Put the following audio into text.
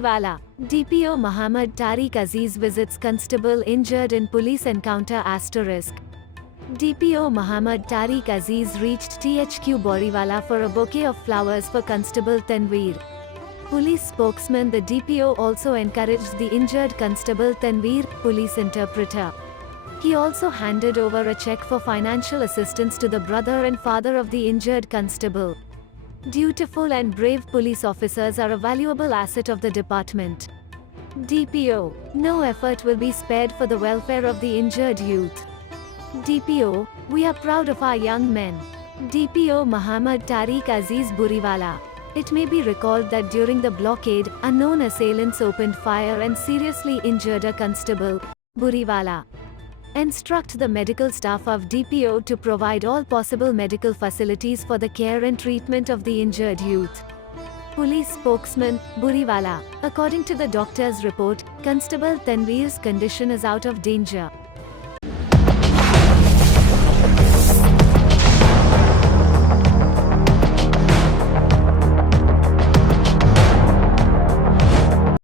Buriwala. DPO Muhammad Tariq Aziz visits constable injured in police encounter *. DPO Muhammad Tariq Aziz reached THQ Buriwala for a bouquet of flowers for Constable Tanveer. Police spokesman The DPO also encouraged the injured Constable Tanveer, police interpreter. He also handed over a check for financial assistance to the brother and father of the injured constable. Dutiful and brave police officers are a valuable asset of the department. DPO, no effort will be spared for the welfare of the injured youth. DPO, we are proud of our young men. DPO Muhammad Tariq Aziz Buriwala. It may be recalled that during the blockade, unknown assailants opened fire and seriously injured a constable, Buriwala. Instruct the medical staff of DPO to provide all possible medical facilities for the care and treatment of the injured youth. Police spokesman, Buriwala. According to the doctor's report, Constable Tanveer's condition is out of danger.